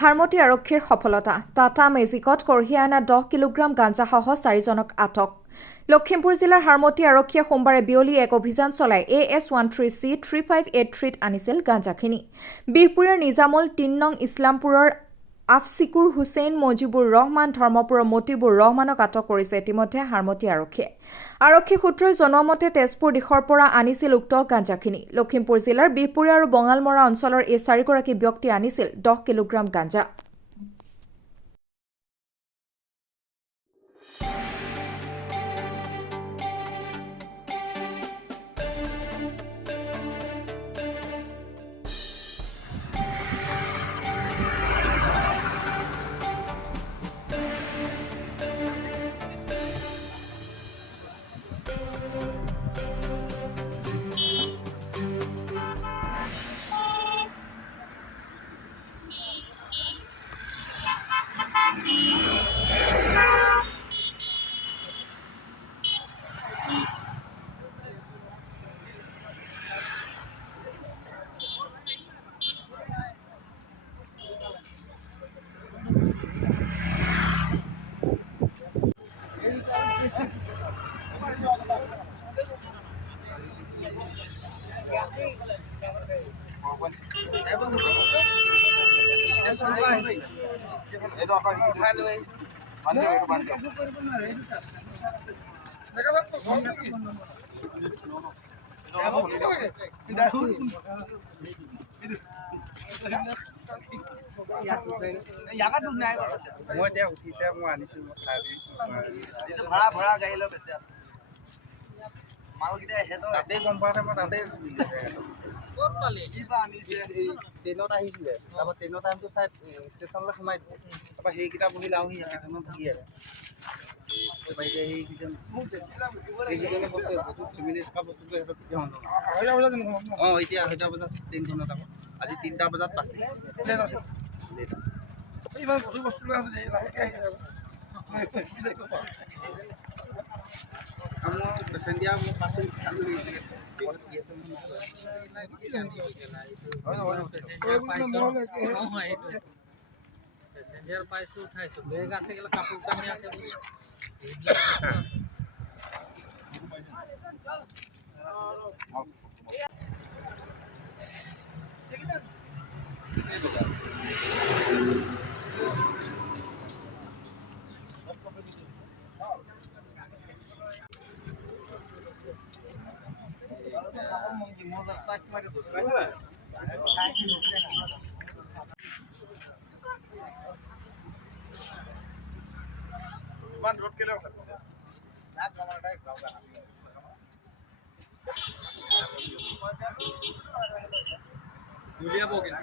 হাৰমতি আৰক্ষীৰ সফলতা টাটা মেজিকত কঢ়িয়াই অনা 10 কিলোগ্ৰাম গাঞ্জাসহ 4জনক আটক লখিমপুৰ জিলাৰ হাৰমতি আৰক্ষীয়ে সোমবাৰে বিয়লি এক অভিযান চলাই AS13C3583 আনিছিল গাঞ্জাখিনি বিহপুৰৰ নিজামুল 3 নং ইছলামপুৰৰ আফছিকুৰ হুছেইন মজিবুৰ ৰহমান ধৰ্মপুৰৰ মতিবুৰ ৰহমানক আটক কৰিছে ইতিমধ্যে হাৰমতি আৰক্ষীয়ে আৰক্ষী সূত্ৰই জনোৱা মতে তেজপুৰ দিশৰ পৰা আনিছিল উক্ত গাঞ্জাখিনি লখিমপুৰ জিলাৰ বিহপুৰ আৰু বঙালমৰা অঞ্চলৰ এই 4গৰাকী ব্যক্তি আনিছিল 10 কিলোগ্ৰাম গাঞ্জা ভৰা গাড়ী লৈ বেছি মানুহকেইটা তাতে গম পোৱা মই তাতে ট্ৰেইনত আহিছিলে তাৰপৰা ট্ৰেইনৰ টাইমটো চাই ষ্টেচনলৈ সোমাই দিলে তাৰপৰা সেইকেইটা বহিলে আৰু সিহঁত বহি আছে এতিয়া 8টা বজাত ট্ৰেইনখনত আকৌ আজি 3টা বজাত পাইছে লেট আছে ইমান গধুৰ বস্তু লৈ আহোঁ পেচেঞ্জিয়া মোক পাছত পেচেঞ্জাৰ পাইছোঁ উঠাইছোঁ বেগ আছে গেলা কাপোৰ কানি আছে উলিয়াব কিন্তু